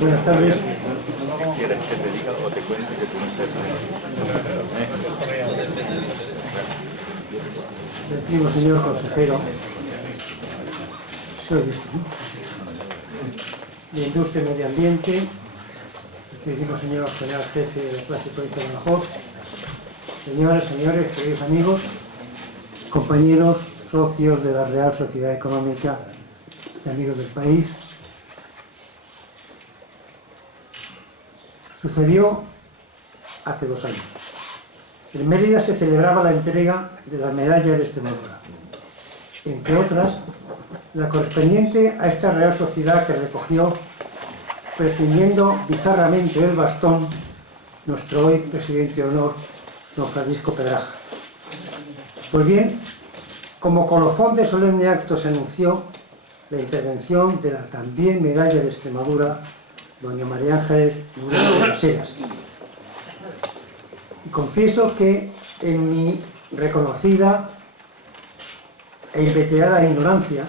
Buenas tardes. ¿Quieres que te diga o te cuente que tú no sepas? Decimos, señor consejero, soy esto, ¿no? De Industria y Medio Ambiente, decimos, señor general jefe de la clase de provincia de Badajoz, señoras, señores, queridos amigos, compañeros, socios de la Real Sociedad Económica de Amigos del País. Sucedió hace 2 años. En Mérida se celebraba la entrega de las medallas de Extremadura, entre otras, la correspondiente a esta Real Sociedad que recogió, prescindiendo bizarramente del bastón, nuestro hoy presidente de honor, don Francisco Pedraja. Pues bien, como colofón de solemne acto se anunció la intervención de la también medalla de Extremadura, doña María Ángeles Durán de las Heras. Y confieso que en mi reconocida e inveterada ignorancia,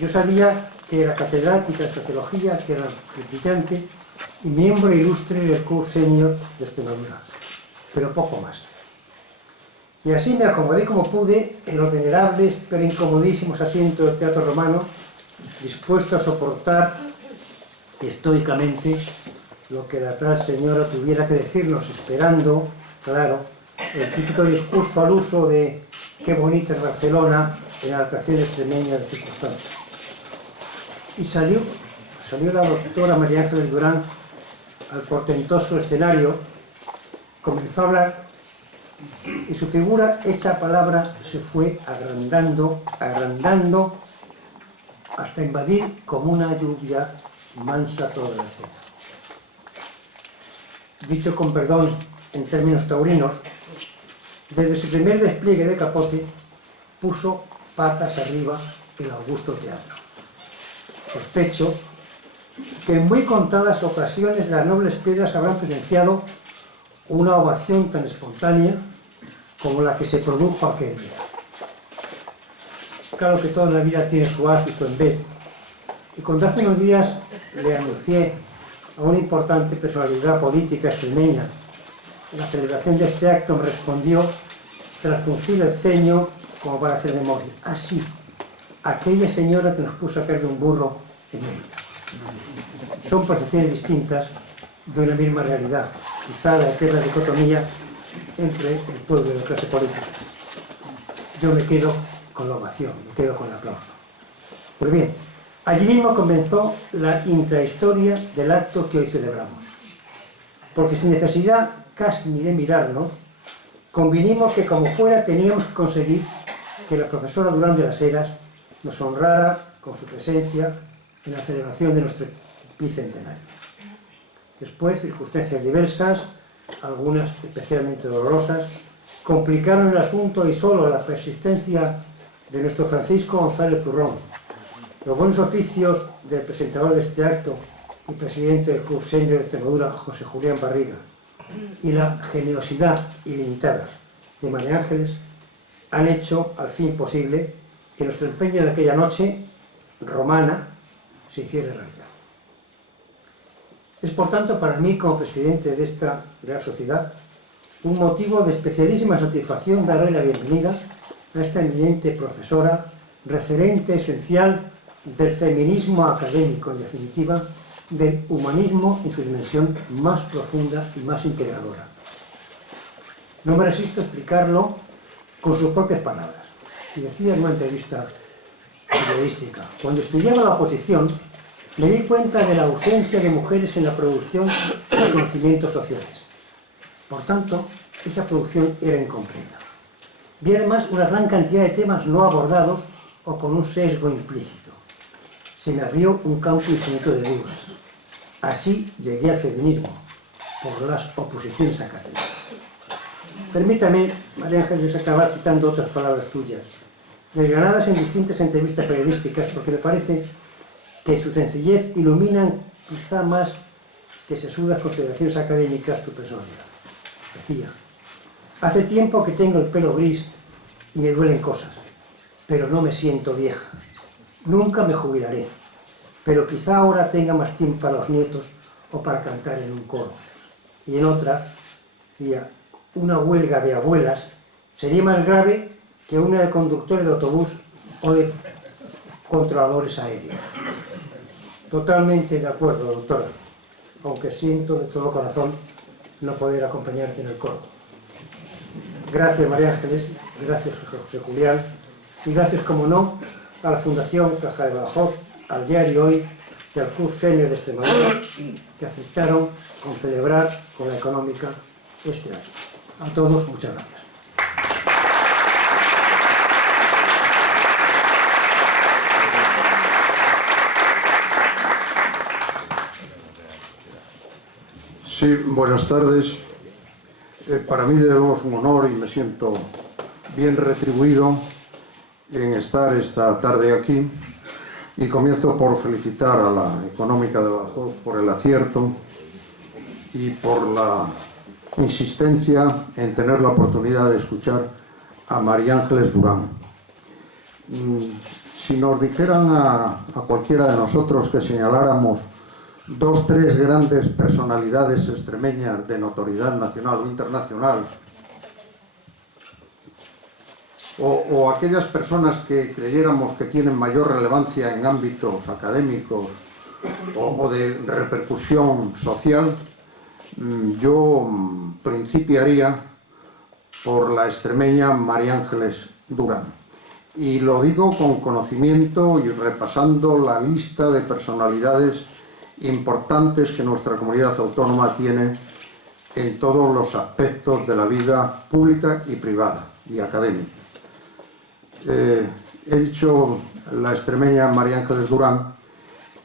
yo sabía que era catedrática de Sociología, que era brillante y miembro ilustre del Club Senior de Extremadura, pero poco más. Y así me acomodé como pude en los venerables pero incomodísimos asientos del Teatro Romano, dispuesto a soportar estoicamente lo que la tal señora tuviera que decirnos, esperando, claro, el típico discurso al uso de qué bonita es Barcelona en adaptación extremeña de circunstancias. Y salió la doctora María Ángeles Durán al portentoso escenario, comenzó a hablar y su figura hecha palabra se fue agrandando hasta invadir como una lluvia mansa toda la escena. Dicho con perdón en términos taurinos, desde su primer despliegue de capote puso patas arriba el augusto teatro. Sospecho que en muy contadas ocasiones las nobles piedras habrán presenciado una ovación tan espontánea como la que se produjo aquel día. Claro que toda la vida tiene su haz y su en vez, y cuando hace unos días le anuncié a una importante personalidad política extremeña la celebración de este acto, me respondió tras fruncir el ceño como para hacer memoria: ah, sí, aquella señora que nos puso a caer de un burro en Mérida. Son percepciones distintas de una misma realidad, quizá la eterna dicotomía entre el pueblo y la clase política. Yo me quedo con la ovación, me quedo con el aplauso. Pues bien, allí mismo comenzó la intrahistoria del acto que hoy celebramos, porque sin necesidad casi ni de mirarnos, convinimos que como fuera teníamos que conseguir que la profesora Durán de las Heras nos honrara con su presencia en la celebración de nuestro bicentenario. Después, circunstancias diversas, algunas especialmente dolorosas, complicaron el asunto y solo la persistencia de nuestro Francisco González Zurrón, los buenos oficios del presentador de este acto y presidente del Club Senior de Extremadura, José Julián Barriga, y la generosidad ilimitada de María Ángeles han hecho al fin posible que nuestro empeño de aquella noche romana se hiciera realidad. Es por tanto para mí, como presidente de esta Real Sociedad, un motivo de especialísima satisfacción darle la bienvenida a esta eminente profesora, referente esencial del feminismo académico, en definitiva, del humanismo en su dimensión más profunda y más integradora. No me resisto a explicarlo con sus propias palabras. Y decía en una entrevista periodística: cuando estudiaba la oposición, me di cuenta de la ausencia de mujeres en la producción de conocimientos sociales. Por tanto, esa producción era incompleta. Vi además una gran cantidad de temas no abordados o con un sesgo implícito. Se me abrió un campo infinito de dudas. Así llegué al feminismo, por las oposiciones académicas. Permítame, María Ángeles, acabar citando otras palabras tuyas, desgranadas en distintas entrevistas periodísticas, porque me parece que en su sencillez iluminan quizá más que sesudas consideraciones académicas tu personalidad. Decía: hace tiempo que tengo el pelo gris y me duelen cosas, pero no me siento vieja. Nunca me jubilaré. pero quizá ahora tenga más tiempo para los nietos o para cantar en un coro. Y en otra, decía, una huelga de abuelas sería más grave que una de conductores de autobús o de controladores aéreos. Totalmente de acuerdo, doctora, aunque siento de todo corazón no poder acompañarte en el coro. Gracias, María Ángeles, gracias, José Julián, y gracias, como no, a la Fundación Caja de Badajoz, al Diario Hoy y al Club Senior de Extremadura, que aceptaron con celebrar con la económica este año. A todos, muchas gracias. Sí, buenas tardes. Para mí, de nuevo, es un honor y me siento bien retribuido en estar esta tarde aquí. Y comienzo por felicitar a la Económica de Badajoz por el acierto y por la insistencia en tener la oportunidad de escuchar a María Ángeles Durán. Si nos dijeran a cualquiera de nosotros que señaláramos 2 o 3 grandes personalidades extremeñas de notoriedad nacional o internacional, o aquellas personas que creyéramos que tienen mayor relevancia en ámbitos académicos o de repercusión social, yo principiaría por la extremeña María Ángeles Durán. Y lo digo con conocimiento y repasando la lista de personalidades importantes que nuestra comunidad autónoma tiene en todos los aspectos de la vida pública y privada y académica. He dicho la extremeña María Ángeles Durán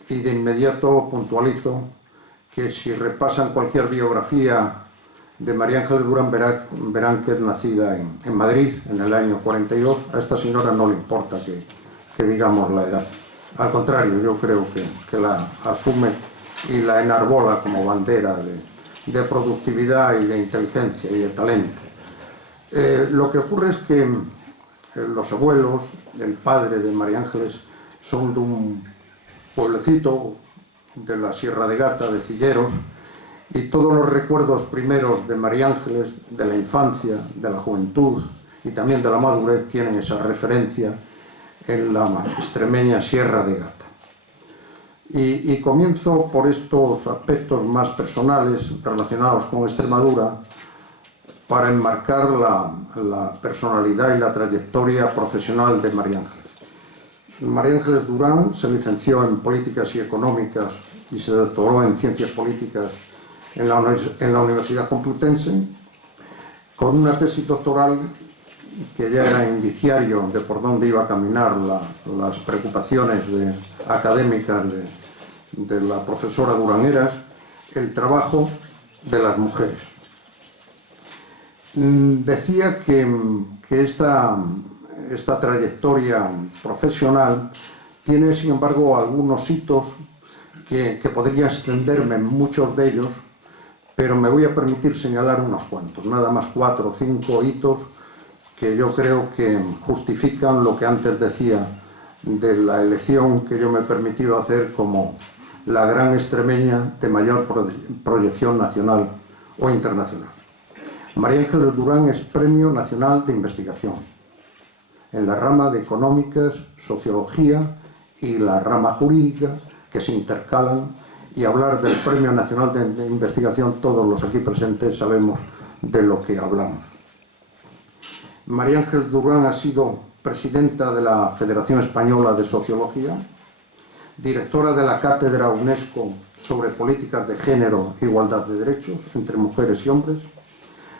y de inmediato puntualizo que si repasan cualquier biografía de María Ángeles Durán verán que es nacida en Madrid en el año 42. A esta señora no le importa que digamos la edad. Al contrario, yo creo que la asume y la enarbola como bandera de productividad y de inteligencia y de talento. Lo que ocurre es que los abuelos, el padre de María Ángeles, son de un pueblecito de la Sierra de Gata, de Cilleros, y todos los recuerdos primeros de María Ángeles, de la infancia, de la juventud y también de la madurez, tienen esa referencia en la extremeña Sierra de Gata. Y comienzo por estos aspectos más personales relacionados con Extremadura para enmarcar la personalidad y la trayectoria profesional de María Ángeles. María Ángeles Durán se licenció en Políticas y Económicas y se doctoró en Ciencias Políticas en la Universidad Complutense, con una tesis doctoral que ya era indiciario de por dónde iba a caminar las preocupaciones académicas de la profesora Durangueras, el trabajo de las mujeres. Decía que esta trayectoria profesional tiene, sin embargo, algunos hitos que podría extenderme en muchos de ellos, pero me voy a permitir señalar unos cuantos, nada más 4 o 5 hitos que yo creo que justifican lo que antes decía de la elección que yo me he permitido hacer como la gran extremeña de mayor proyección nacional o internacional. María Ángeles Durán es Premio Nacional de Investigación en la rama de Económicas, Sociología y la rama jurídica, que se intercalan, y hablar del Premio Nacional de Investigación, todos los aquí presentes sabemos de lo que hablamos. María Ángeles Durán ha sido presidenta de la Federación Española de Sociología, directora de la Cátedra UNESCO sobre Políticas de Género e Igualdad de Derechos entre Mujeres y Hombres,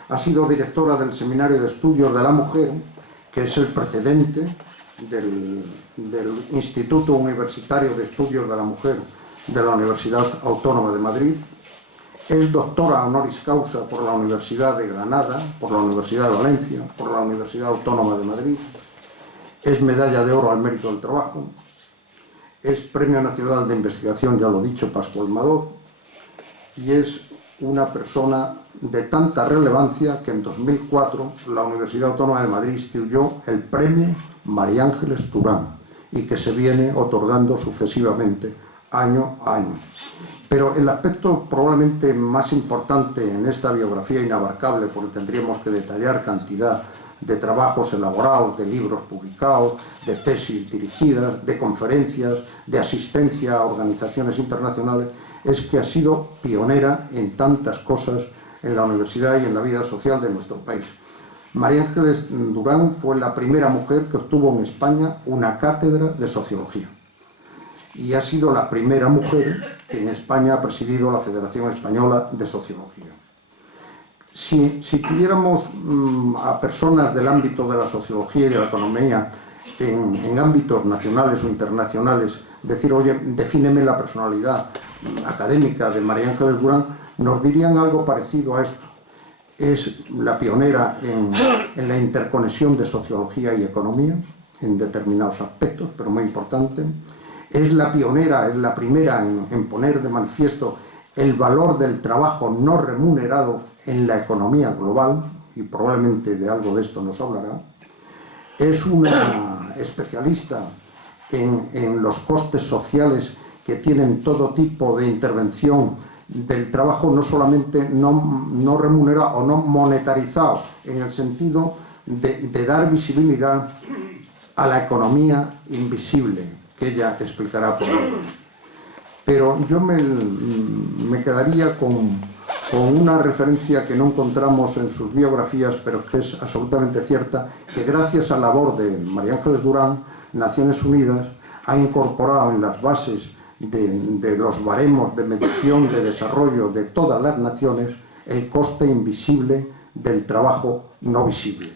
ha sido directora del Seminario de Estudios de la Mujer, que es el precedente del Instituto Universitario de Estudios de la Mujer de la Universidad Autónoma de Madrid. Es doctora honoris causa por la Universidad de Granada, por la Universidad de Valencia, por la Universidad Autónoma de Madrid. Es medalla de oro al mérito del trabajo. Es Premio Nacional de Investigación, ya lo he dicho, Pascual Madoz. Y es una persona de tanta relevancia que en 2004 la Universidad Autónoma de Madrid instituyó el Premio María Ángeles Durán y que se viene otorgando sucesivamente año a año. Pero el aspecto probablemente más importante en esta biografía inabarcable, porque tendríamos que detallar cantidad de trabajos elaborados, de libros publicados, de tesis dirigidas, de conferencias, de asistencia a organizaciones internacionales, es que ha sido pionera en tantas cosas en la universidad y en la vida social de nuestro país. María Ángeles Durán fue la primera mujer que obtuvo en España una cátedra de sociología. Y ha sido la primera mujer que en España ha presidido la Federación Española de Sociología. Si tuviéramos a personas del ámbito de la sociología y de la economía en ámbitos nacionales o internacionales, decir, oye, defíneme la personalidad académica de María Ángeles Durán, nos dirían algo parecido a esto. Es la pionera en la interconexión de sociología y economía, en determinados aspectos, pero muy importante. Es la pionera, es la primera en poner de manifiesto el valor del trabajo no remunerado en la economía global, y probablemente de algo de esto nos hablará. Es una especialista en los costes sociales que tienen todo tipo de intervención del trabajo, no solamente no remunerado o no monetarizado, en el sentido de dar visibilidad a la economía invisible, que ella explicará por ahí. Pero yo me quedaría con una referencia que no encontramos en sus biografías, pero que es absolutamente cierta, que gracias a la labor de María Ángeles Durán, Naciones Unidas ha incorporado en las bases de los baremos de medición de desarrollo de todas las naciones el coste invisible del trabajo no visible.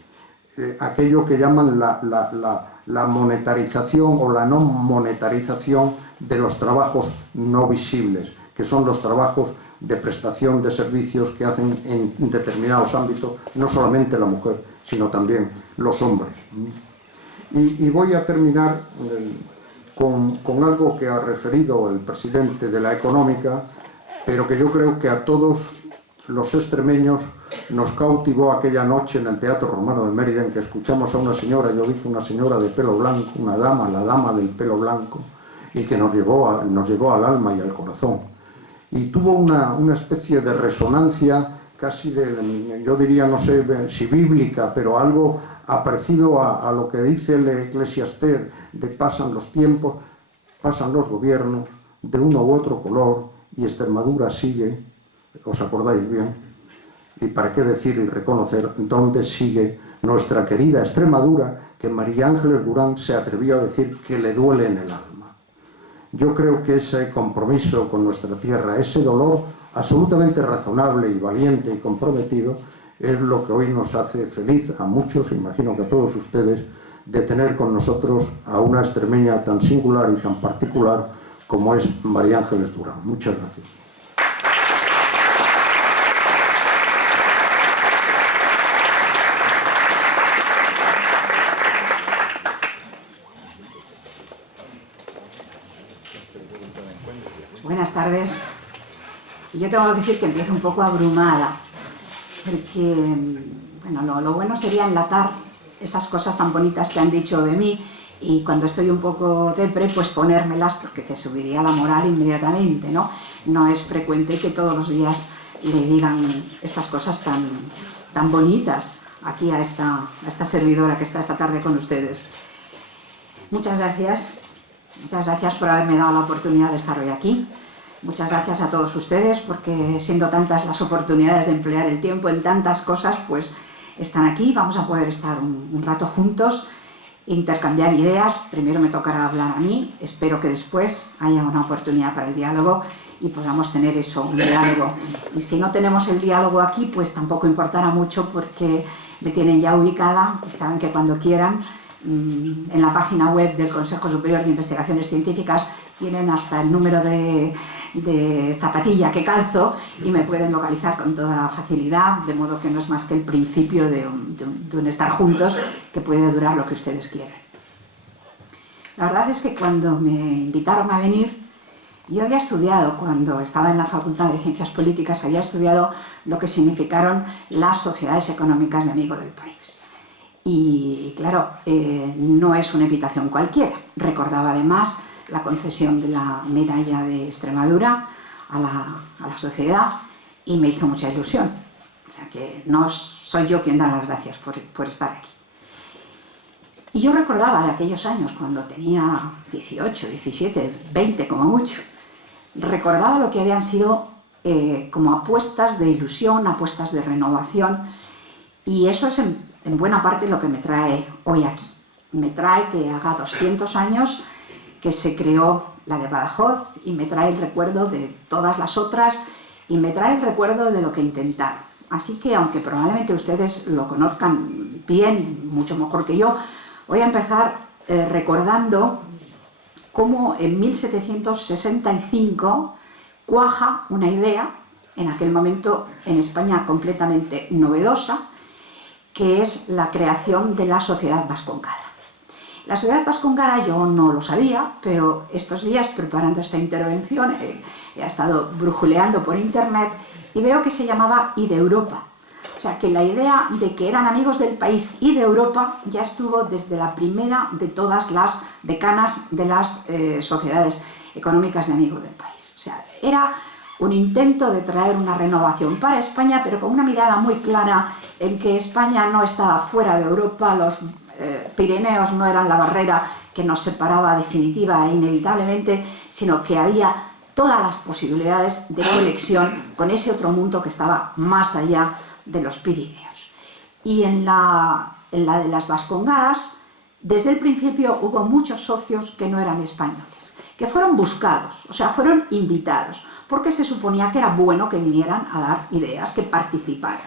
Aquello que llaman la monetarización o la no monetarización de los trabajos no visibles, que son los trabajos de prestación de servicios que hacen en determinados ámbitos, no solamente la mujer, sino también los hombres. Y voy a terminar con algo que ha referido el presidente de la Económica, pero que yo creo que a todos los extremeños nos cautivó aquella noche en el Teatro Romano de Mérida, en que escuchamos a una señora, yo dije una señora de pelo blanco, una dama, la dama del pelo blanco, y que nos llegó al alma y al corazón. Y tuvo una especie de resonancia casi yo diría, no sé si bíblica, pero algo parecido a lo que dice el Eclesiastés, de pasan los tiempos, pasan los gobiernos, de uno u otro color, y Extremadura sigue, ¿os acordáis bien? Y para qué decir y reconocer dónde sigue nuestra querida Extremadura, que María Ángeles Durán se atrevió a decir que le duele en el alma. Yo creo que ese compromiso con nuestra tierra, ese dolor absolutamente razonable y valiente y comprometido, es lo que hoy nos hace feliz a muchos, imagino que a todos ustedes, de tener con nosotros a una extremeña tan singular y tan particular como es María Ángeles Durán. Muchas gracias. Buenas tardes. Yo tengo que decir que empiezo un poco abrumada, porque bueno, lo bueno sería enlatar esas cosas tan bonitas que han dicho de mí, y cuando estoy un poco depre, pues ponérmelas, porque te subiría la moral inmediatamente, ¿no? No es frecuente que todos los días le digan estas cosas tan bonitas aquí a esta servidora que está esta tarde con ustedes. Muchas gracias por haberme dado la oportunidad de estar hoy aquí. Muchas gracias a todos ustedes, porque siendo tantas las oportunidades de emplear el tiempo en tantas cosas, pues están aquí. Vamos a poder estar un rato juntos, intercambiar ideas. Primero me tocará hablar a mí, espero que después haya una oportunidad para el diálogo y podamos tener eso, un diálogo. Y si no tenemos el diálogo aquí, pues tampoco importará mucho, porque me tienen ya ubicada y saben que cuando quieran, en la página web del Consejo Superior de Investigaciones Científicas tienen hasta el número de zapatilla que calzo y me pueden localizar con toda facilidad, de modo que no es más que el principio de un estar juntos que puede durar lo que ustedes quieran. La verdad es que cuando me invitaron a venir, yo había estudiado, cuando estaba en la Facultad de Ciencias Políticas, había estudiado lo que significaron las sociedades económicas de amigo del país. Y claro, no es una invitación cualquiera. Recordaba además la concesión de la medalla de Extremadura a la sociedad y me hizo mucha ilusión. O sea que no soy yo quien da las gracias por estar aquí. Y yo recordaba de aquellos años, cuando tenía 18, 17, 20 como mucho, recordaba lo que habían sido como apuestas de ilusión, apuestas de renovación, y eso es en buena parte lo que me trae hoy aquí. Me trae que haga 200 años que se creó la de Badajoz, y me trae el recuerdo de todas las otras, y me trae el recuerdo de lo que intentaron. Así que, aunque probablemente ustedes lo conozcan bien, mucho mejor que yo, voy a empezar recordando cómo en 1765 cuaja una idea, en aquel momento en España completamente novedosa, que es la creación de la Sociedad Vascongada. La Sociedad Vascongada yo no lo sabía, pero estos días, preparando esta intervención, he estado brujuleando por internet y veo que se llamaba Ideuropa. O sea, que la idea de que eran amigos del país y de Europa ya estuvo desde la primera de todas las decanas de las sociedades económicas de amigos del país. O sea, era un intento de traer una renovación para España, pero con una mirada muy clara en que España no estaba fuera de Europa, los Pirineos no eran la barrera que nos separaba definitiva e inevitablemente, sino que había todas las posibilidades de conexión con ese otro mundo que estaba más allá de los Pirineos. Y en la de las Vascongadas, desde el principio hubo muchos socios que no eran españoles, que fueron buscados, o sea, fueron invitados, porque se suponía que era bueno que vinieran a dar ideas, que participaran.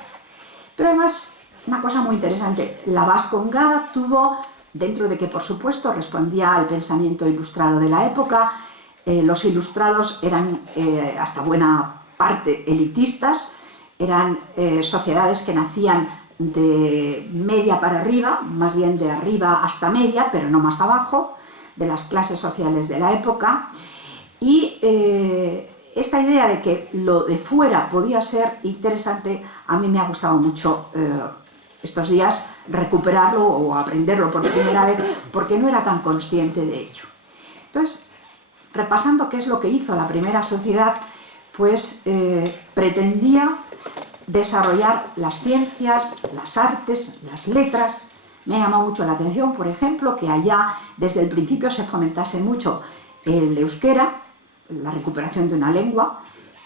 Pero además, una cosa muy interesante, la Vascongada tuvo, dentro de que por supuesto respondía al pensamiento ilustrado de la época, los ilustrados eran hasta buena parte elitistas, eran sociedades que nacían de media para arriba, más bien de arriba hasta media, pero no más abajo, de las clases sociales de la época, y esta idea de que lo de fuera podía ser interesante, a mí me ha gustado mucho estos días recuperarlo o aprenderlo por primera vez, porque no era tan consciente de ello. Entonces, repasando qué es lo que hizo la primera sociedad, pues pretendía desarrollar las ciencias, las artes, las letras. Me ha llamado mucho la atención, por ejemplo, que allá desde el principio se fomentase mucho el euskera, la recuperación de una lengua,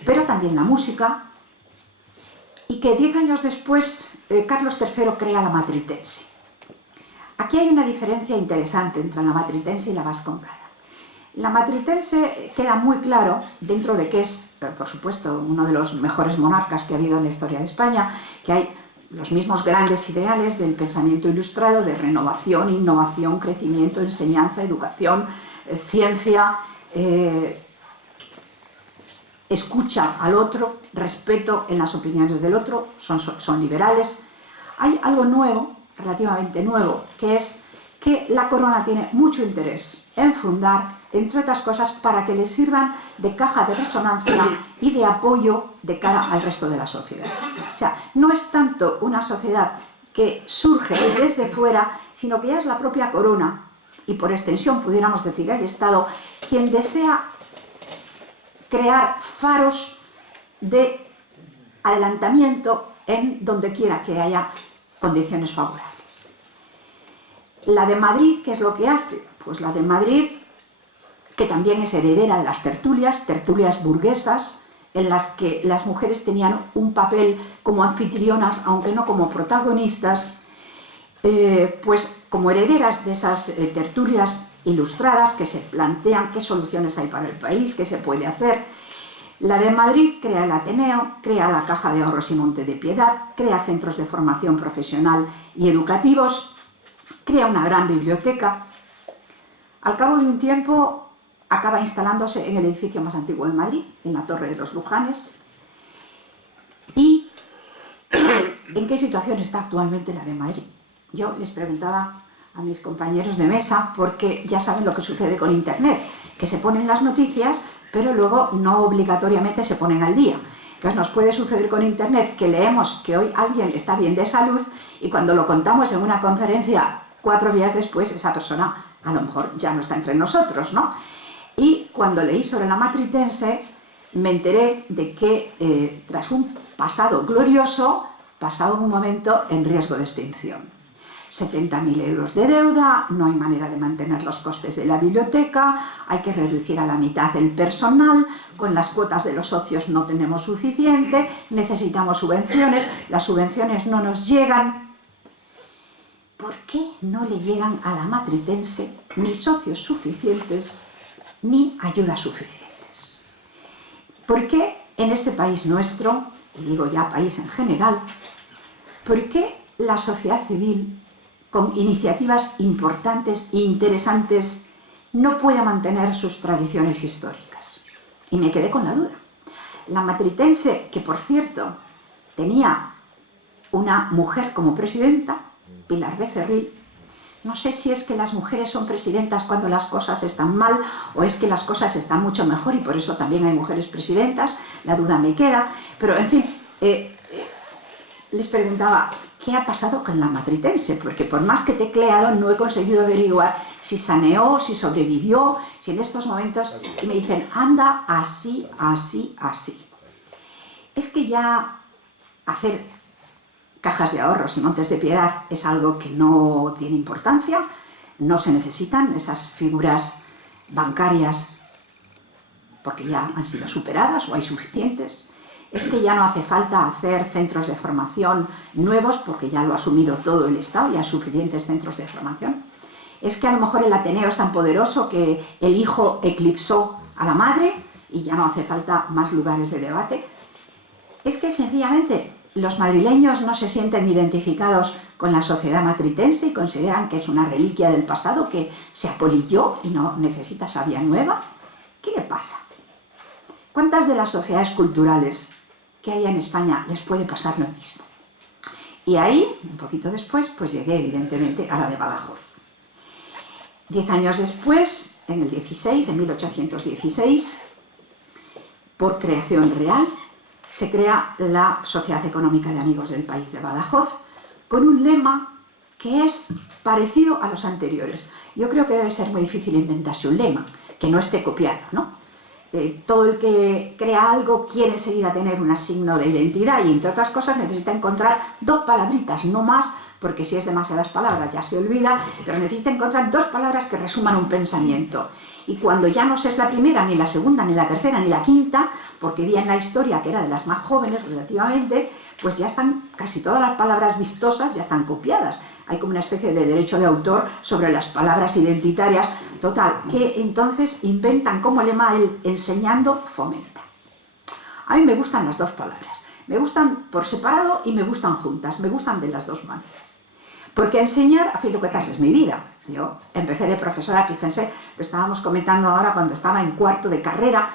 pero también la música, y que 10 años después Carlos III crea la Matritense. Aquí hay una diferencia interesante entre la Matritense y la Vascongada. La Matritense queda muy claro, dentro de que es, por supuesto, uno de los mejores monarcas que ha habido en la historia de España, que hay los mismos grandes ideales del pensamiento ilustrado, de renovación, innovación, crecimiento, enseñanza, educación, ciencia, escucha al otro, respeto en las opiniones del otro, son liberales. Hay algo nuevo, relativamente nuevo, que es que la corona tiene mucho interés en fundar, entre otras cosas, para que le sirvan de caja de resonancia y de apoyo de cara al resto de la sociedad. O sea, no es tanto una sociedad que surge desde fuera, sino que ya es la propia corona, y por extensión pudiéramos decir el Estado, quien desea crear faros de adelantamiento en donde quiera que haya condiciones favorables. La de Madrid, ¿qué es lo que hace? Pues la de Madrid, que también es heredera de las tertulias burguesas, en las que las mujeres tenían un papel como anfitrionas, aunque no como protagonistas, pues como herederas de esas tertulias ilustradas que se plantean qué soluciones hay para el país, qué se puede hacer. La de Madrid crea el Ateneo, crea la Caja de Ahorros y Monte de Piedad, crea centros de formación profesional y educativos, crea una gran biblioteca. Al cabo de un tiempo acaba instalándose en el edificio más antiguo de Madrid, en la Torre de los Lujanes. ¿Y en qué situación está actualmente la de Madrid? Yo les preguntaba a mis compañeros de mesa, porque ya saben lo que sucede con Internet, que se ponen las noticias, pero luego no obligatoriamente se ponen al día. Entonces nos puede suceder con Internet que leemos que hoy alguien está bien de salud y cuando lo contamos en una conferencia 4 días después, esa persona a lo mejor ya no está entre nosotros, ¿no? Y cuando leí sobre la Matritense, me enteré de que tras un pasado glorioso, pasaba un momento en riesgo de extinción. 70.000 euros de deuda, no hay manera de mantener los costes de la biblioteca, hay que reducir a la mitad el personal, con las cuotas de los socios no tenemos suficiente, necesitamos subvenciones, las subvenciones no nos llegan. ¿Por qué no le llegan a la Matritense ni socios suficientes ni ayudas suficientes? ¿Por qué en este país nuestro, y digo ya país en general, por qué la sociedad civil con iniciativas importantes e interesantes no puede mantener sus tradiciones históricas? Y me quedé con la duda. La Matritense, que por cierto tenía una mujer como presidenta, Pilar Becerril, no sé si es que las mujeres son presidentas cuando las cosas están mal o es que las cosas están mucho mejor y por eso también hay mujeres presidentas, la duda me queda, pero en fin, les preguntaba, ¿qué ha pasado con la Matritense? Porque por más que he tecleado no he conseguido averiguar si saneó, si sobrevivió, si en estos momentos... Y me dicen, anda así, así, así. Es que ya hacer cajas de ahorros y montes de piedad es algo que no tiene importancia, no se necesitan esas figuras bancarias porque ya han sido superadas o hay suficientes. Es que ya no hace falta hacer centros de formación nuevos porque ya lo ha asumido todo el Estado, ya hay suficientes centros de formación. Es que a lo mejor el Ateneo es tan poderoso que el hijo eclipsó a la madre y ya no hace falta más lugares de debate. Es que sencillamente los madrileños no se sienten identificados con la sociedad matritense y consideran que es una reliquia del pasado que se apolilló y no necesita savia nueva. ¿Qué le pasa? ¿Cuántas de las sociedades culturales que hay en España les puede pasar lo mismo? Y ahí, un poquito después, pues llegué evidentemente a la de Badajoz. 10 años después, en el 16, en 1816, por creación real, se crea la Sociedad Económica de Amigos del País de Badajoz, con un lema que es parecido a los anteriores. Yo creo que debe ser muy difícil inventarse un lema que no esté copiado, ¿no? Todo el que crea algo quiere enseguida tener un signo de identidad y, entre otras cosas, necesita encontrar 2 palabritas, no más, porque si es demasiadas palabras ya se olvida, pero necesita encontrar 2 palabras que resuman un pensamiento. Y cuando ya no se es la primera, ni la segunda, ni la tercera, ni la quinta, porque vi en la historia que era de las más jóvenes relativamente, pues ya están casi todas las palabras vistosas, ya están copiadas. Hay como una especie de derecho de autor sobre las palabras identitarias, total, que entonces inventan como lema el enseñando fomenta. A mí me gustan las 2 palabras, me gustan por separado y me gustan juntas, me gustan de las 2 maneras. Porque enseñar, a fin de cuentas, es mi vida. Yo empecé de profesora, fíjense, lo estábamos comentando ahora cuando estaba en 4º de carrera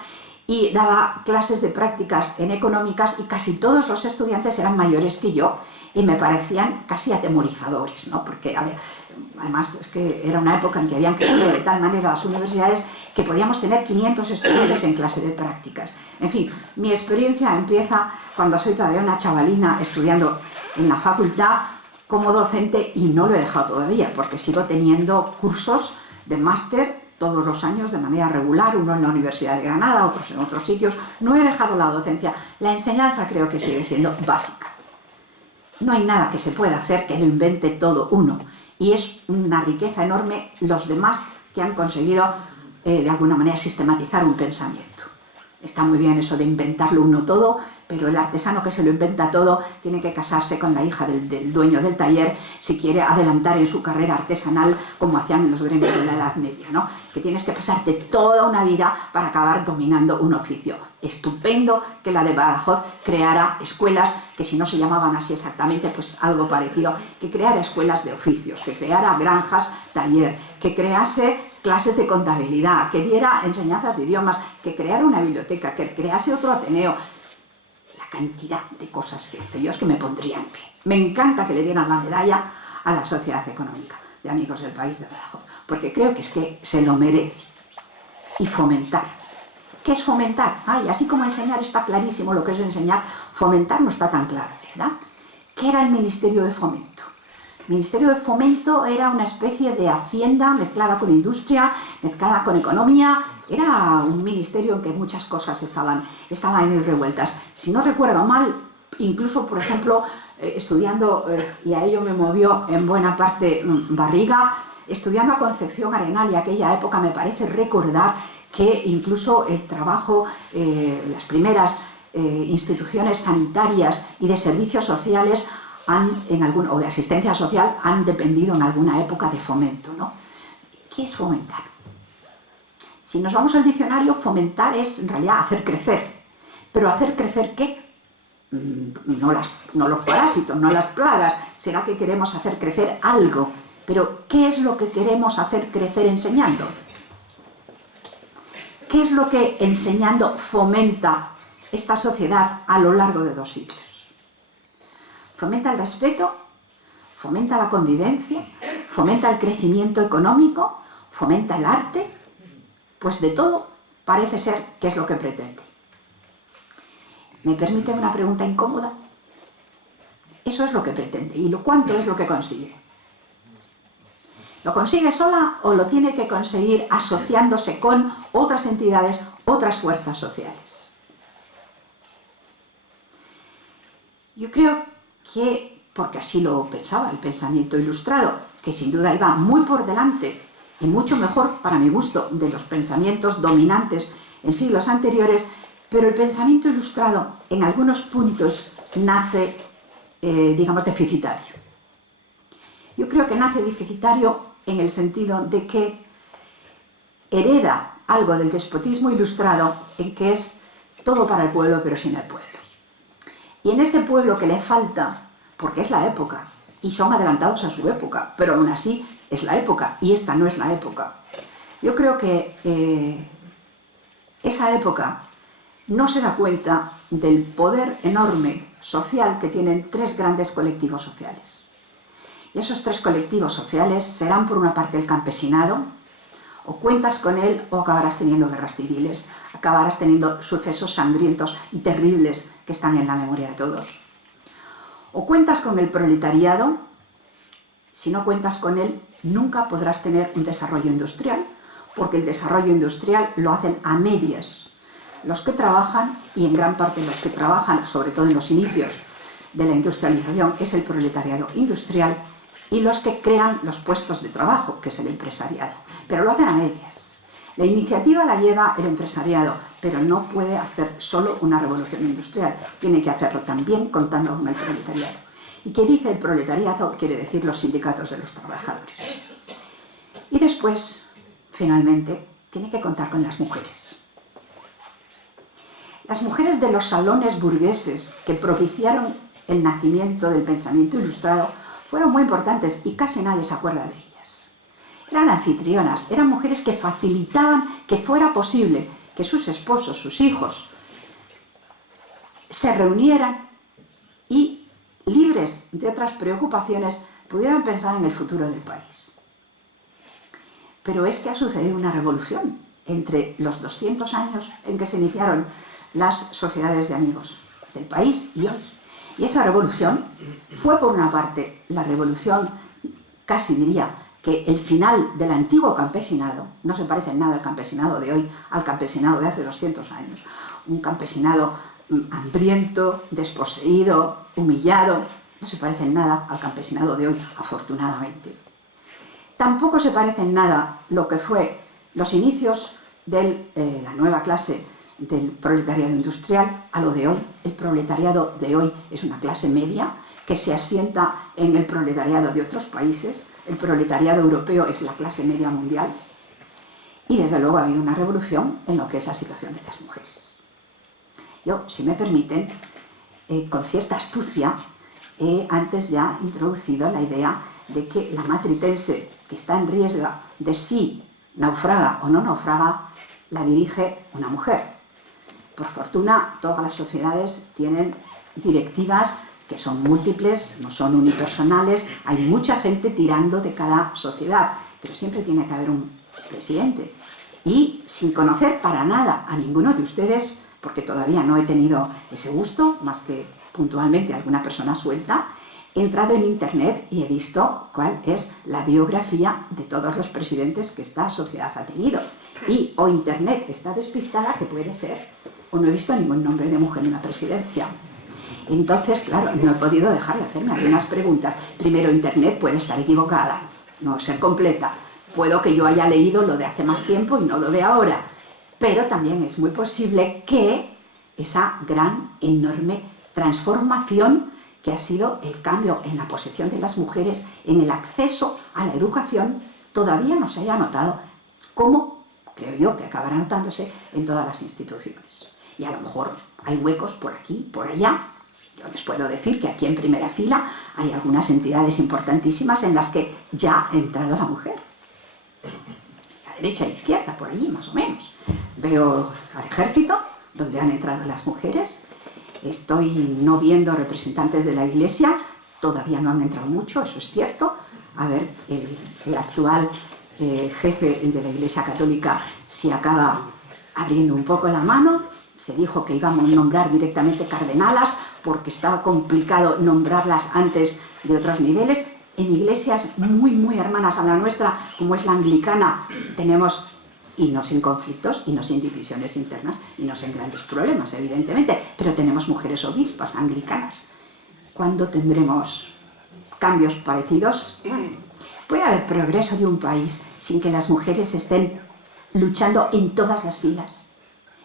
y daba clases de prácticas en económicas y casi todos los estudiantes eran mayores que yo y me parecían casi atemorizadores, ¿no? Porque además es que era una época en que habían crecido de tal manera las universidades que podíamos tener 500 estudiantes en clase de prácticas. En fin, mi experiencia empieza cuando soy todavía una chavalina estudiando en la facultad como docente y no lo he dejado todavía porque sigo teniendo cursos de máster todos los años de manera regular, uno en la Universidad de Granada, otros en otros sitios. No he dejado la docencia. La enseñanza creo que sigue siendo básica. No hay nada que se pueda hacer que lo invente todo uno. Y es una riqueza enorme los demás que han conseguido, de alguna manera, sistematizar un pensamiento. Está muy bien eso de inventarlo uno todo, pero el artesano que se lo inventa todo tiene que casarse con la hija del dueño del taller si quiere adelantar en su carrera artesanal como hacían los gremios de la Edad Media, ¿no? Que tienes que pasarte toda una vida para acabar dominando un oficio. Estupendo que la de Badajoz creara escuelas, que si no se llamaban así exactamente, pues algo parecido, que creara escuelas de oficios, que creara granjas, taller, que crease clases de contabilidad, que diera enseñanzas de idiomas, que creara una biblioteca, que crease otro Ateneo. La cantidad de cosas que hizo yo es que me pondría en pie. Me encanta que le dieran la medalla a la Sociedad Económica de Amigos del País de Badajoz, porque creo que es que se lo merece. Y fomentar. ¿Qué es fomentar? Ay, así como enseñar está clarísimo lo que es enseñar, fomentar no está tan claro, ¿verdad? ¿Qué era el Ministerio de Fomento? Ministerio de Fomento era una especie de hacienda mezclada con industria, mezclada con economía. Era un ministerio en que muchas cosas estaban ahí revueltas. Si no recuerdo mal, incluso, por ejemplo, estudiando, y a ello me movió en buena parte Barriga, estudiando a Concepción Arenal y aquella época, me parece recordar que incluso el trabajo, las primeras instituciones sanitarias y de servicios sociales o de asistencia social han dependido en alguna época de fomento, ¿no? ¿Qué es fomentar? Si nos vamos al diccionario, fomentar es en realidad hacer crecer. ¿Pero hacer crecer qué? No los parásitos, no las plagas. Será que queremos hacer crecer algo. Pero ¿qué es lo que queremos hacer crecer enseñando? ¿Qué es lo que enseñando fomenta esta sociedad a lo largo de 2 siglos? Fomenta el respeto, fomenta la convivencia, fomenta el crecimiento económico, fomenta el arte. Pues de todo parece ser que es lo que pretende. ¿Me permite una pregunta incómoda? Eso es lo que pretende. ¿Y cuánto es lo que consigue? ¿Lo consigue sola o lo tiene que conseguir asociándose con otras entidades, otras fuerzas sociales? Yo creo que, porque así lo pensaba el pensamiento ilustrado, que sin duda iba muy por delante y mucho mejor, para mi gusto, de los pensamientos dominantes en siglos anteriores, pero el pensamiento ilustrado en algunos puntos nace, digamos, deficitario. Yo creo que nace deficitario en el sentido de que hereda algo del despotismo ilustrado, en que es todo para el pueblo pero sin el pueblo. Y en ese pueblo que le falta, porque es la época, y son adelantados a su época, pero aún así es la época, y esta no es la época. Yo creo que esa época no se da cuenta del poder enorme social que tienen 3 grandes colectivos sociales. Y esos 3 colectivos sociales serán, por una parte, el campesinado. O cuentas con él o acabarás teniendo guerras civiles, acabarás teniendo sucesos sangrientos y terribles que están en la memoria de todos. O cuentas con el proletariado. Si no cuentas con él, nunca podrás tener un desarrollo industrial, porque el desarrollo industrial lo hacen a medias los que trabajan, y en gran parte los que trabajan, sobre todo en los inicios de la industrialización, es el proletariado industrial, y los que crean los puestos de trabajo, que es el empresariado. Pero lo hacen a medias. La iniciativa la lleva el empresariado, pero no puede hacer solo una revolución industrial, tiene que hacerlo también contando con el proletariado. ¿Y qué dice el proletariado? Quiere decir los sindicatos de los trabajadores. Y después, finalmente, tiene que contar con las mujeres. Las mujeres de los salones burgueses que propiciaron el nacimiento del pensamiento ilustrado fueron muy importantes y casi nadie se acuerda de ellas. Eran anfitrionas, eran mujeres que facilitaban que fuera posible que sus esposos, sus hijos, se reunieran y, libres de otras preocupaciones, pudieran pensar en el futuro del país. Pero es que ha sucedido una revolución entre los 200 años en que se iniciaron las sociedades de amigos del país y hoy. Y esa revolución fue, por una parte, la revolución, casi diría, que el final del antiguo campesinado, no se parece en nada el campesinado de hoy al campesinado de hace 200 años, un campesinado hambriento, desposeído, humillado, no se parece en nada al campesinado de hoy, afortunadamente. Tampoco se parece en nada lo que fue los inicios de la nueva clase del proletariado industrial a lo de hoy. El proletariado de hoy es una clase media que se asienta en el proletariado de otros países. El proletariado europeo es la clase media mundial. Y desde luego ha habido una revolución en lo que es la situación de las mujeres. Yo, si me permiten, con cierta astucia, he antes ya introducido la idea de que la matritense que está en riesgo de si naufraga o no naufraga, la dirige una mujer. Por fortuna, todas las sociedades tienen directivas que son múltiples, no son unipersonales, hay mucha gente tirando de cada sociedad, pero siempre tiene que haber un presidente. Y sin conocer para nada a ninguno de ustedes, porque todavía no he tenido ese gusto, más que puntualmente alguna persona suelta, He entrado en internet y he visto cuál es la biografía de todos los presidentes que esta sociedad ha tenido. Y o internet está despistada, que puede ser, o no he visto ningún nombre de mujer en la presidencia. Entonces, claro, no he podido dejar de hacerme algunas preguntas. Primero, internet puede estar equivocada, no ser completa. Puedo que yo haya leído lo de hace más tiempo y no lo de ahora. Pero también es muy posible que esa gran, enorme transformación que ha sido el cambio en la posición de las mujeres, en el acceso a la educación, todavía no se haya notado, como creo yo que acabará notándose en todas las instituciones. Y a lo mejor hay huecos por aquí, por allá. Yo les puedo decir que aquí en primera fila hay algunas entidades importantísimas en las que ya ha entrado la mujer. A derecha e izquierda, por allí más o menos. Veo al ejército, donde han entrado las mujeres. Estoy no viendo representantes de la Iglesia, todavía no han entrado mucho, eso es cierto. A ver, el actual jefe de la Iglesia Católica si acaba abriendo un poco la mano. Se dijo que íbamos a nombrar directamente cardenalas porque estaba complicado nombrarlas antes de otros niveles. En iglesias muy hermanas a la nuestra, como es la anglicana, tenemos, y no sin conflictos, y no sin divisiones internas, y no sin grandes problemas, evidentemente, pero tenemos mujeres obispas anglicanas. ¿Cuándo tendremos cambios parecidos? Puede haber progreso de un país sin que las mujeres estén luchando en todas las filas.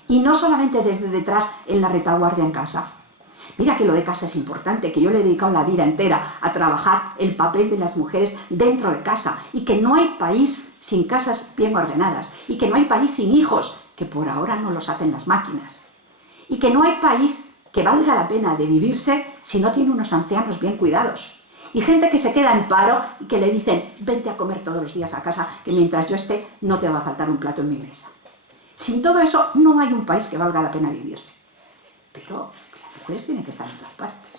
Y no solamente desde detrás en la retaguardia en casa. Mira que lo de casa es importante, que yo le he dedicado la vida entera a trabajar el papel de las mujeres dentro de casa y que no hay país sin casas bien ordenadas y que no hay país sin hijos, que por ahora no los hacen las máquinas. Y que no hay país que valga la pena de vivirse si no tiene unos ancianos bien cuidados. Y gente que se queda en paro y que le dicen, vente a comer todos los días a casa, que mientras yo esté no te va a faltar un plato en mi mesa. Sin todo eso no hay un país que valga la pena vivirse. Pero las mujeres tienen que estar en todas partes.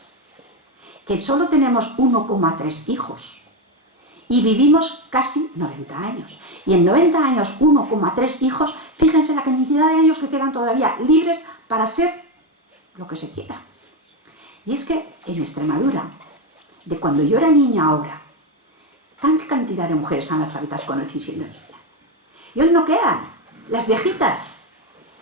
Que solo tenemos 1,3 hijos y vivimos casi 90 años. Y en 90 años, 1,3 hijos, fíjense la cantidad de años que quedan todavía libres para ser lo que se quiera. Y es que en Extremadura, de cuando yo era niña a ahora, tanta cantidad de mujeres analfabetas conocí siendo niña. Y hoy no quedan. Las viejitas,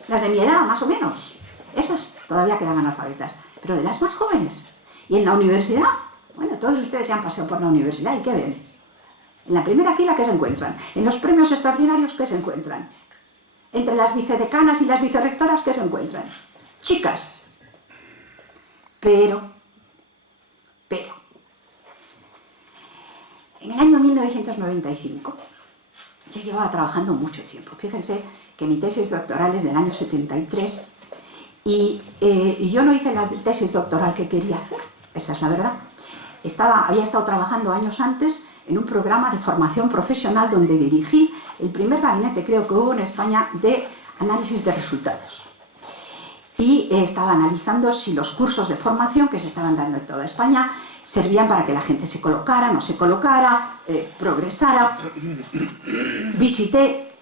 las de mi edad más o menos, esas todavía quedan analfabetas, pero de las más jóvenes. Y en la universidad, bueno, todos ustedes se han paseado por la universidad y ¿qué ven? En la primera fila, ¿qué se encuentran? En los premios extraordinarios, ¿qué se encuentran? Entre las vicedecanas y las vicerrectoras, ¿qué se encuentran? Chicas. Pero, en el año 1995, yo llevaba trabajando mucho tiempo. Fíjense que mi tesis doctoral es del año 73 y yo no hice la tesis doctoral que quería hacer, esa es la verdad. Había estado trabajando años antes en un programa de formación profesional donde dirigí el primer gabinete, creo que hubo en España, de análisis de resultados. Y estaba analizando si los cursos de formación que se estaban dando en toda España servían para que la gente se colocara, no se colocara, progresara. Visité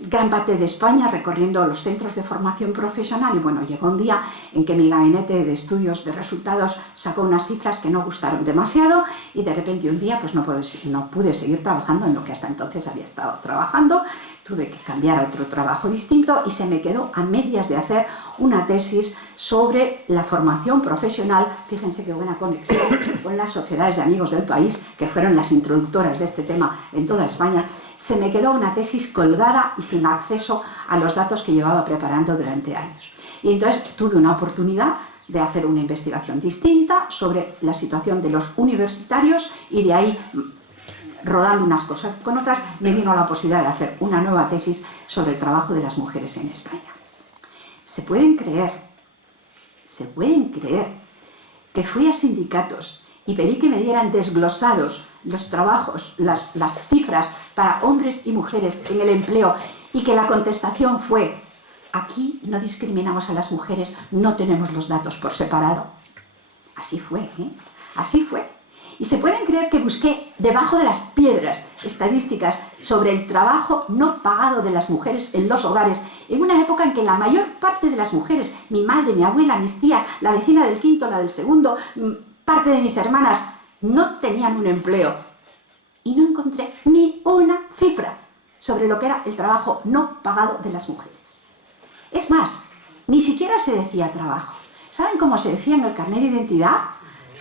gran parte de España recorriendo los centros de formación profesional y bueno, llegó un día en que mi gabinete de estudios de resultados sacó unas cifras que no gustaron demasiado y de repente un día pues no pude seguir trabajando en lo que hasta entonces había estado trabajando, tuve que cambiar a otro trabajo distinto y se me quedó a medias de hacer una tesis sobre la formación profesional. Fíjense qué buena conexión con las sociedades de amigos del país, que fueron las introductoras de este tema en toda España. Se me quedó una tesis colgada y sin acceso a los datos que llevaba preparando durante años. Y entonces tuve una oportunidad de hacer una investigación distinta sobre la situación de los universitarios y de ahí, rodando unas cosas con otras, me vino la posibilidad de hacer una nueva tesis sobre el trabajo de las mujeres en España. ¿Se pueden creer que fui a sindicatos y pedí que me dieran desglosados los trabajos, las cifras para hombres y mujeres en el empleo y que la contestación fue: aquí no discriminamos a las mujeres, no tenemos los datos por separado? Así fue, ¿eh? Así fue. Y se pueden creer que busqué debajo de las piedras estadísticas sobre el trabajo no pagado de las mujeres en los hogares, en una época en que la mayor parte de las mujeres, mi madre, mi abuela, mis tías, la vecina del quinto, la del segundo, parte de mis hermanas no tenían un empleo y no encontré ni una cifra sobre lo que era el trabajo no pagado de las mujeres. Es más, ni siquiera se decía trabajo. ¿Saben cómo se decía en el carnet de identidad?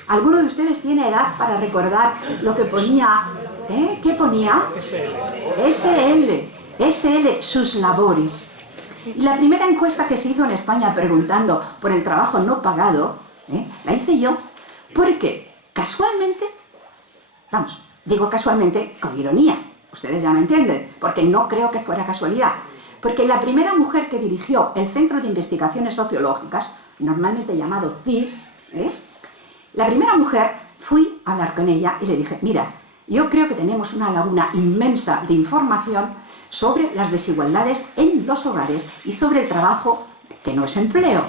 ¿Alguno de ustedes tiene edad para recordar lo que ponía? ¿Qué ponía? SL, sus labores. Y la primera encuesta que se hizo en España preguntando por el trabajo no pagado, la hice yo, porque casualmente, vamos, digo casualmente con ironía, ustedes ya me entienden, porque no creo que fuera casualidad, porque la primera mujer que dirigió el Centro de Investigaciones Sociológicas, normalmente llamado CIS, la primera mujer, fui a hablar con ella y le dije, mira, yo creo que tenemos una laguna inmensa de información sobre las desigualdades en los hogares y sobre el trabajo que no es empleo.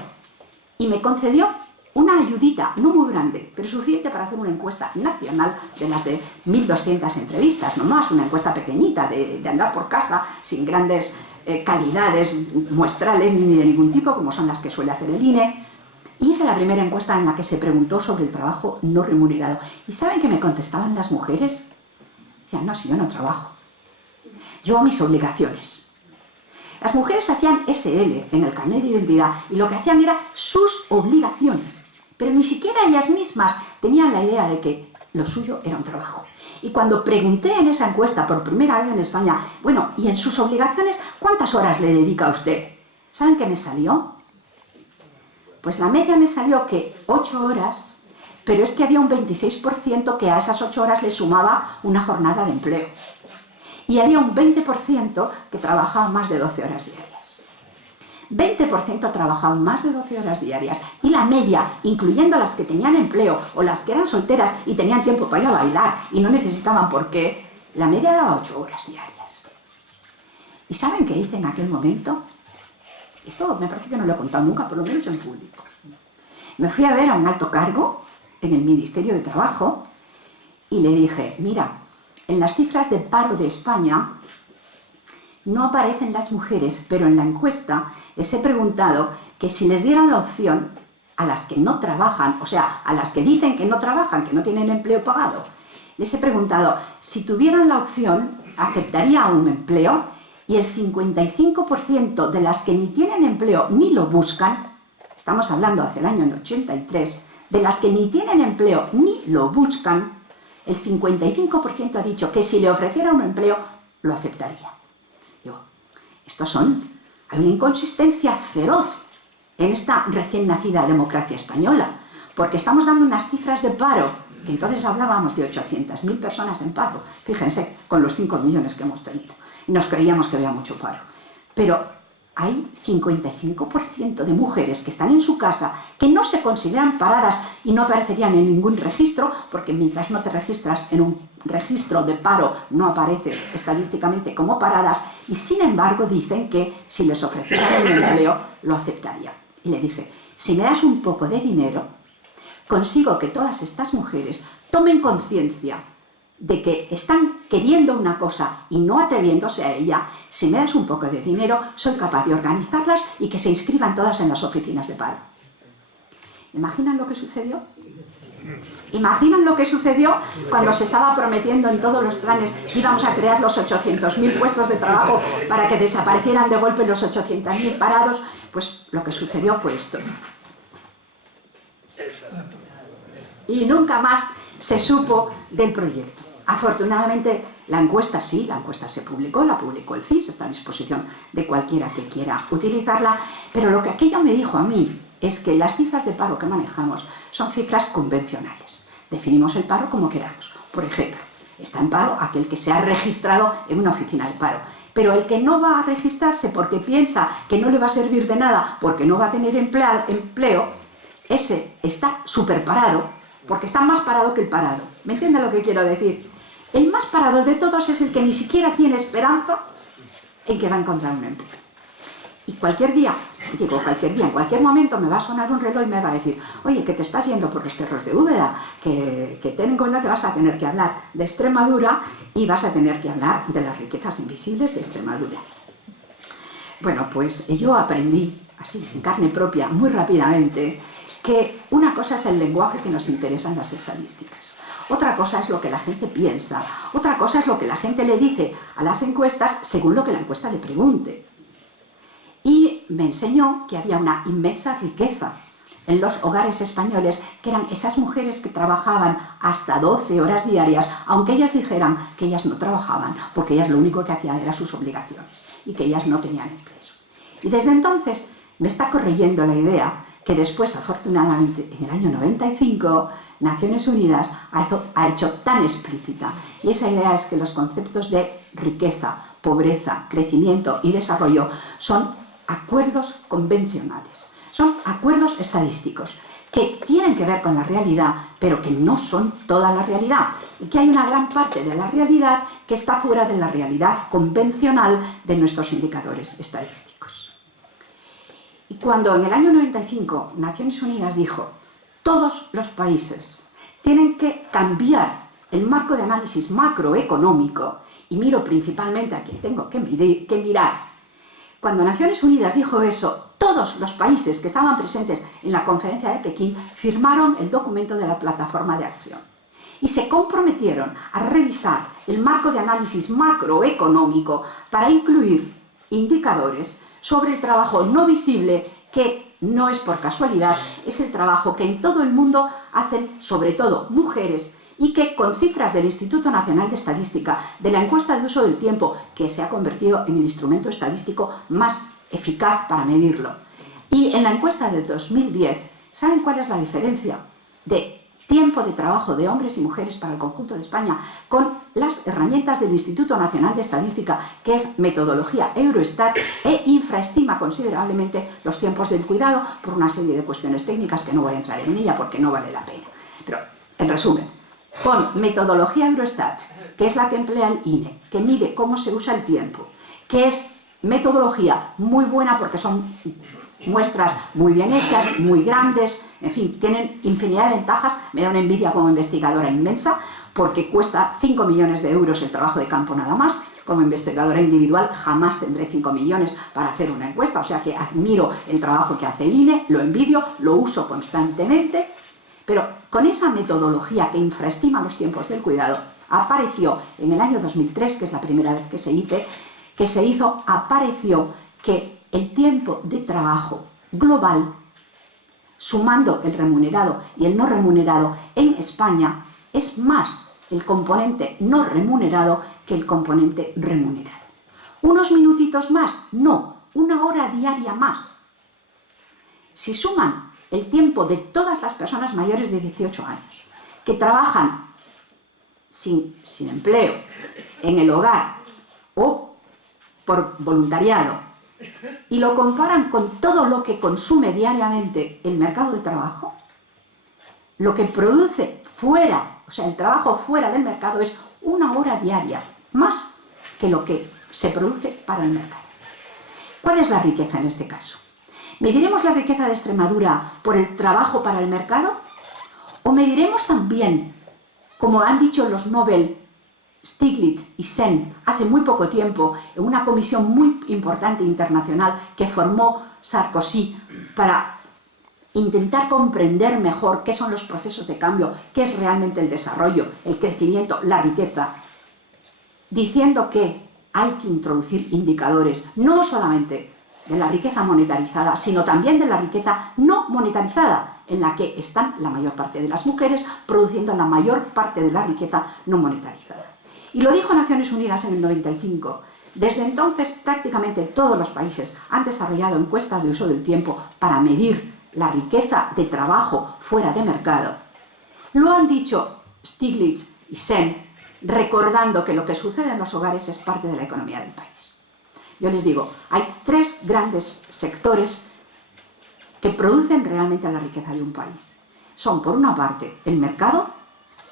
Y me concedió una ayudita, no muy grande, pero suficiente para hacer una encuesta nacional de las de 1.200 entrevistas, no más, una encuesta pequeñita de andar por casa sin grandes calidades muestrales ni de ningún tipo, como son las que suele hacer el INE. Y hice la primera encuesta en la que se preguntó sobre el trabajo no remunerado. ¿Y saben qué me contestaban las mujeres? Decían, no, si yo no trabajo. Yo hago mis obligaciones. Las mujeres hacían SL en el carnet de identidad y lo que hacían era sus obligaciones. Pero ni siquiera ellas mismas tenían la idea de que lo suyo era un trabajo. Y cuando pregunté en esa encuesta por primera vez en España, bueno, ¿y en sus obligaciones cuántas horas le dedica a usted? ¿Saben qué me salió? Pues la media me salió que 8 horas, pero es que había un 26% que a esas 8 horas le sumaba una jornada de empleo. Y había un 20% que trabajaba más de 12 horas diarias. 20% trabajaban más de 12 horas diarias. Y la media, incluyendo las que tenían empleo o las que eran solteras y tenían tiempo para ir a bailar y no necesitaban por qué, la media daba 8 horas diarias. ¿Y saben qué hice en aquel momento? Esto me parece que no lo he contado nunca, por lo menos en público. Me fui a ver a un alto cargo en el Ministerio de Trabajo y le dije, mira, en las cifras de paro de España no aparecen las mujeres, pero en la encuesta les he preguntado que si les dieran la opción a las que no trabajan, o sea, a las que dicen que no trabajan, que no tienen empleo pagado, les he preguntado si tuvieran la opción, ¿aceptaría un empleo? Y el 55% de las que ni tienen empleo ni lo buscan, estamos hablando hacia el año 83, de las que ni tienen empleo ni lo buscan, el 55% ha dicho que si le ofreciera un empleo, lo aceptaría. Digo, hay una inconsistencia feroz en esta recién nacida democracia española, porque estamos dando unas cifras de paro, que entonces hablábamos de 800.000 personas en paro, fíjense, con los 5 millones que hemos tenido. Y nos creíamos que había mucho paro. Pero hay 55% de mujeres que están en su casa, que no se consideran paradas y no aparecerían en ningún registro, porque mientras no te registras en un registro de paro, no apareces estadísticamente como paradas, y sin embargo dicen que si les ofrecieran un empleo, lo aceptarían. Y le dije, si me das un poco de dinero, consigo que todas estas mujeres tomen conciencia de que están queriendo una cosa y no atreviéndose a ella. Si me das un poco de dinero, soy capaz de organizarlas y que se inscriban todas en las oficinas de paro. ¿Imaginan lo que sucedió? ¿Imaginan lo que sucedió cuando se estaba prometiendo en todos los planes que íbamos a crear los 800.000 puestos de trabajo para que desaparecieran de golpe los 800.000 parados? Pues lo que sucedió fue esto. Y nunca más se supo del proyecto. Afortunadamente, la encuesta sí, la encuesta se publicó, la publicó el CIS, está a disposición de cualquiera que quiera utilizarla, pero lo que aquello me dijo a mí es que las cifras de paro que manejamos son cifras convencionales. Definimos el paro como queramos. Por ejemplo, está en paro aquel que se ha registrado en una oficina de paro, pero el que no va a registrarse porque piensa que no le va a servir de nada, porque no va a tener empleo, ese está superparado, porque está más parado que el parado. ¿Me entienden lo que quiero decir? El más parado de todos es el que ni siquiera tiene esperanza en que va a encontrar un empleo. Y cualquier día, en cualquier momento me va a sonar un reloj y me va a decir, oye, que te estás yendo por los cerros de Úbeda, que ten en cuenta que vas a tener que hablar de Extremadura y vas a tener que hablar de las riquezas invisibles de Extremadura. Bueno, pues yo aprendí, así, en carne propia, muy rápidamente, que una cosa es el lenguaje que nos interesa en las estadísticas, otra cosa es lo que la gente piensa, otra cosa es lo que la gente le dice a las encuestas según lo que la encuesta le pregunte. Y me enseñó que había una inmensa riqueza en los hogares españoles, que eran esas mujeres que trabajaban hasta 12 horas diarias, aunque ellas dijeran que ellas no trabajaban, porque ellas lo único que hacían eran sus obligaciones y que ellas no tenían empleo. Y desde entonces me está corrigiendo la idea que después, afortunadamente, en el año 95, Naciones Unidas ha hecho tan explícita. Y esa idea es que los conceptos de riqueza, pobreza, crecimiento y desarrollo son acuerdos convencionales, son acuerdos estadísticos que tienen que ver con la realidad, pero que no son toda la realidad, y que hay una gran parte de la realidad que está fuera de la realidad convencional de nuestros indicadores estadísticos. Y cuando en el año 95 Naciones Unidas dijo todos los países tienen que cambiar el marco de análisis macroeconómico, y miro principalmente a quien tengo que mirar, cuando Naciones Unidas dijo eso, todos los países que estaban presentes en la conferencia de Pekín firmaron el documento de la plataforma de acción y se comprometieron a revisar el marco de análisis macroeconómico para incluir indicadores sobre el trabajo no visible, que no es por casualidad, es el trabajo que en todo el mundo hacen sobre todo mujeres, y que con cifras del Instituto Nacional de Estadística, de la encuesta de uso del tiempo, que se ha convertido en el instrumento estadístico más eficaz para medirlo, y en la encuesta de 2010, ¿saben cuál es la diferencia de tiempo de trabajo de hombres y mujeres para el conjunto de España con las herramientas del Instituto Nacional de Estadística, que es metodología Eurostat, e infraestima considerablemente los tiempos del cuidado por una serie de cuestiones técnicas que no voy a entrar en ella porque no vale la pena? Pero, en resumen, con metodología Eurostat, que es la que emplea el INE, que mide cómo se usa el tiempo, que es metodología muy buena porque son muestras muy bien hechas, muy grandes, en fin, tienen infinidad de ventajas. Me da una envidia como investigadora inmensa, porque cuesta 5 millones de euros el trabajo de campo nada más. Como investigadora individual jamás tendré 5 millones para hacer una encuesta, o sea que admiro el trabajo que hace el INE, lo envidio, lo uso constantemente, pero con esa metodología que infraestima los tiempos del cuidado, apareció en el año 2003, que es la primera vez que se hizo, apareció que el tiempo de trabajo global, sumando el remunerado y el no remunerado en España, es más el componente no remunerado que el componente remunerado. ¿Unos minutitos más? No, 1 hora diaria más. Si suman el tiempo de todas las personas mayores de 18 años que trabajan sin empleo, en el hogar o por voluntariado, y lo comparan con todo lo que consume diariamente el mercado de trabajo, lo que produce fuera, o sea, el trabajo fuera del mercado es 1 hora diaria, más que lo que se produce para el mercado. ¿Cuál es la riqueza en este caso? ¿Mediremos la riqueza de Extremadura por el trabajo para el mercado? ¿O mediremos también, como han dicho los Nobel Stiglitz y Sen hace muy poco tiempo, en una comisión muy importante internacional que formó Sarkozy para intentar comprender mejor qué son los procesos de cambio, qué es realmente el desarrollo, el crecimiento, la riqueza, diciendo que hay que introducir indicadores no solamente de la riqueza monetarizada, sino también de la riqueza no monetarizada, en la que están la mayor parte de las mujeres produciendo la mayor parte de la riqueza no monetarizada. Y lo dijo Naciones Unidas en el 95. Desde entonces, prácticamente todos los países han desarrollado encuestas de uso del tiempo para medir la riqueza de trabajo fuera de mercado. Lo han dicho Stiglitz y Sen, recordando que lo que sucede en los hogares es parte de la economía del país. Yo les digo, hay 3 grandes sectores que producen realmente la riqueza de un país. Son, por una parte, el mercado,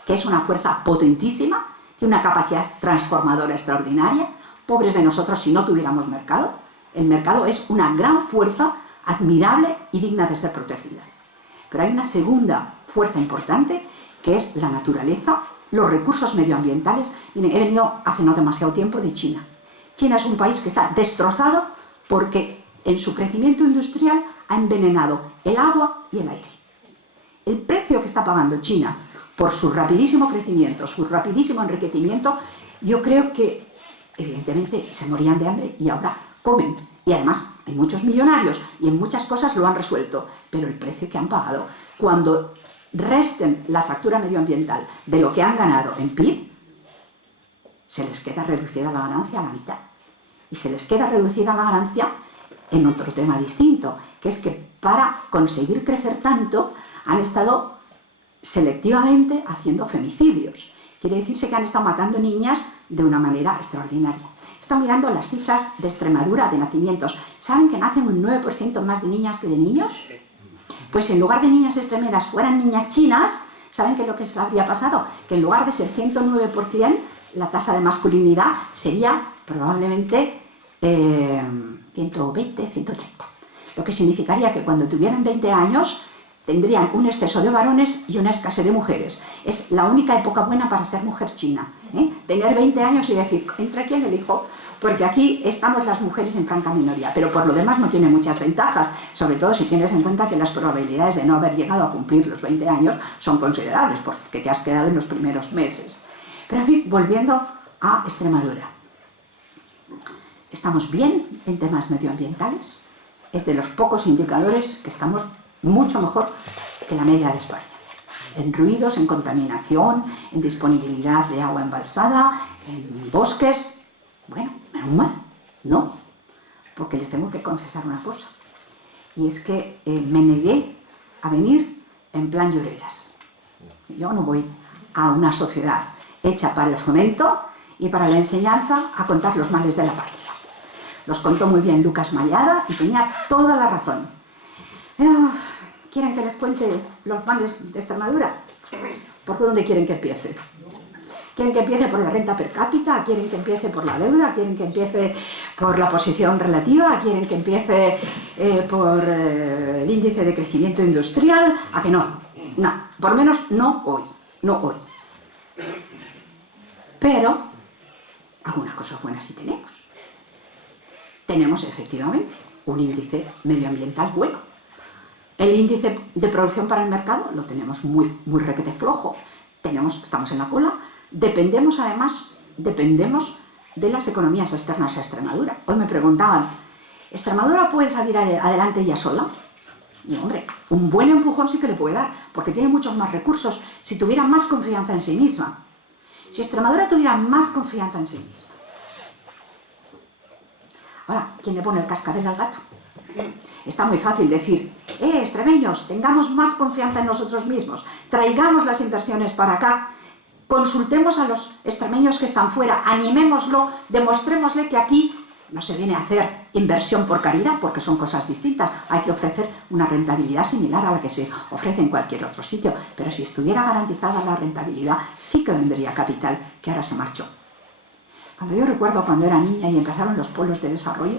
que es una fuerza potentísima, tiene una capacidad transformadora extraordinaria. Pobres de nosotros si no tuviéramos mercado. El mercado es una gran fuerza, admirable y digna de ser protegida. Pero hay una segunda fuerza importante, que es la naturaleza, los recursos medioambientales. Miren, he venido hace no demasiado tiempo de China. China es un país que está destrozado porque en su crecimiento industrial ha envenenado el agua y el aire. el precio que está pagando China por su rapidísimo crecimiento, su rapidísimo enriquecimiento, yo creo que evidentemente se morían de hambre y ahora comen. Y además hay muchos millonarios y en muchas cosas lo han resuelto, pero el precio que han pagado, cuando resten la factura medioambiental de lo que han ganado en PIB, se les queda reducida la ganancia a la mitad. Y se les queda reducida la ganancia en otro tema distinto, que es que para conseguir crecer tanto han estado selectivamente haciendo femicidios. Quiere decirse que han estado matando niñas de una manera extraordinaria. He estado mirando las cifras de Extremadura de nacimientos. ¿Saben que nacen un 9% más de niñas que de niños? Pues en lugar de niñas extremeras fueran niñas chinas, ¿saben qué es lo que se habría pasado? Que en lugar de ser 109%, la tasa de masculinidad sería probablemente 120, 130. Lo que significaría que cuando tuvieran 20 años tendrían un exceso de varones y una escasez de mujeres. Es la única época buena para ser mujer china, ¿eh? Tener 20 años y decir, ¿entre quién elijo? Porque aquí estamos las mujeres en franca minoría, pero por lo demás no tiene muchas ventajas, sobre todo si tienes en cuenta que las probabilidades de no haber llegado a cumplir los 20 años son considerables, porque te has quedado en los primeros meses. Pero en fin, volviendo a Extremadura. Estamos bien en temas medioambientales, es de los pocos indicadores que estamos mucho mejor que la media de España. En ruidos, en contaminación, en disponibilidad de agua embalsada, en bosques. Bueno, menos mal, no, porque les tengo que confesar una cosa. Y es que me negué a venir en plan lloreras. Yo no voy a una sociedad hecha para el fomento y para la enseñanza a contar los males de la patria. Los contó muy bien Lucas Mallada y tenía toda la razón. ¿Quieren que les cuente los males de Extremadura? ¿Por dónde quieren que empiece? ¿Quieren que empiece por la renta per cápita? ¿Quieren que empiece por la deuda? ¿Quieren que empiece por la posición relativa? ¿Quieren que empiece por el índice de crecimiento industrial? ¿A que no? No, por lo menos no hoy, no hoy. Pero algunas cosas buenas sí tenemos. Tenemos efectivamente un índice medioambiental bueno. El índice de producción para el mercado lo tenemos muy requete flojo. Estamos en la cola. Dependemos de las economías externas a Extremadura. Hoy me preguntaban, ¿Extremadura puede salir adelante ella sola? Y hombre, un buen empujón sí que le puede dar, porque tiene muchos más recursos si tuviera más confianza en sí misma. Si Extremadura tuviera más confianza en sí misma. Ahora, ¿quién le pone el cascabel al gato? Está muy fácil decir, extremeños, tengamos más confianza en nosotros mismos, traigamos las inversiones para acá, consultemos a los extremeños que están fuera, animémoslo, demostrémosle que aquí no se viene a hacer inversión por caridad, porque son cosas distintas, hay que ofrecer una rentabilidad similar a la que se ofrece en cualquier otro sitio, pero si estuviera garantizada la rentabilidad, sí que vendría capital, que ahora se marchó. Yo recuerdo cuando era niña y empezaron los polos de desarrollo,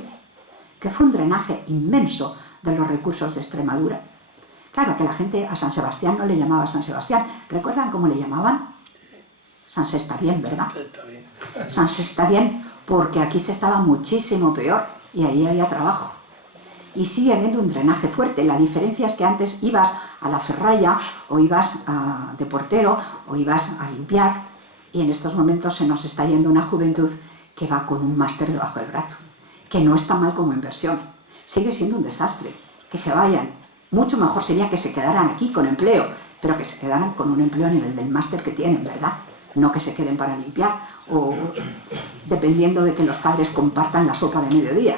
que fue un drenaje inmenso de los recursos de Extremadura. Claro que la gente a San Sebastián no le llamaba San Sebastián. ¿Recuerdan cómo le llamaban? San Sestadien, ¿verdad? San Sestadien, porque aquí se estaba muchísimo peor y ahí había trabajo. Y sigue habiendo un drenaje fuerte. La diferencia es que antes ibas a la ferralla o ibas de portero o ibas a limpiar, y en estos momentos se nos está yendo una juventud que va con un máster debajo del brazo, que no está mal como inversión. Sigue siendo un desastre. Que se vayan. Mucho mejor sería que se quedaran aquí con empleo, pero que se quedaran con un empleo a nivel del máster que tienen, ¿verdad? No que se queden para limpiar o dependiendo de que los padres compartan la sopa de mediodía.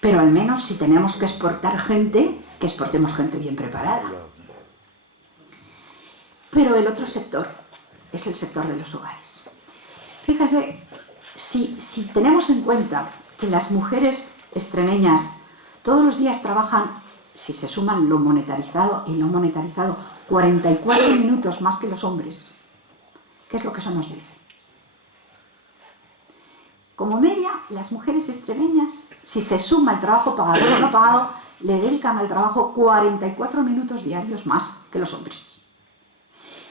Pero al menos si tenemos que exportar gente, que exportemos gente bien preparada. Pero el otro sector es el sector de los hogares. Fíjese, si tenemos en cuenta que las mujeres extremeñas todos los días trabajan, si se suman lo monetarizado y no monetarizado, 44 minutos más que los hombres, ¿qué es lo que eso nos dice? Como media, las mujeres extremeñas, si se suma el trabajo pagado o no pagado, le dedican al trabajo 44 minutos diarios más que los hombres.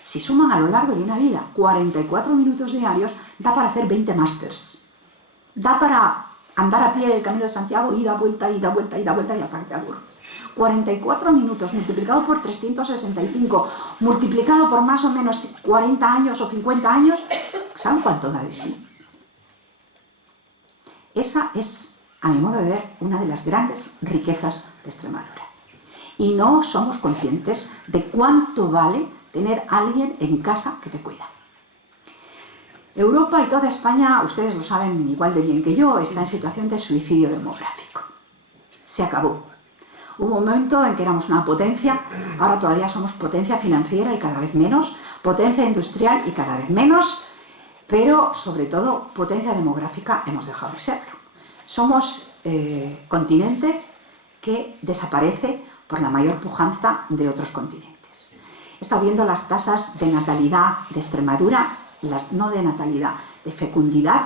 Si suman a lo largo de una vida 44 minutos diarios, da para hacer 20 másters. Da para andar a pie el Camino de Santiago, ida, vuelta, ida, vuelta, ida, vuelta y hasta que te aburres. 44 minutos multiplicado por 365, multiplicado por más o menos 40 años o 50 años, ¿saben cuánto da de sí? Esa es, a mi modo de ver, una de las grandes riquezas de Extremadura. Y no somos conscientes de cuánto vale tener a alguien en casa que te cuida. Europa y toda España, ustedes lo saben igual de bien que yo, está en situación de suicidio demográfico. Se acabó. Hubo un momento en que éramos una potencia, ahora todavía somos potencia financiera y cada vez menos, potencia industrial y cada vez menos, pero sobre todo potencia demográfica hemos dejado de serlo. Somos continente que desaparece por la mayor pujanza de otros continentes. He estado viendo las tasas de natalidad de Extremadura, no de natalidad, de fecundidad,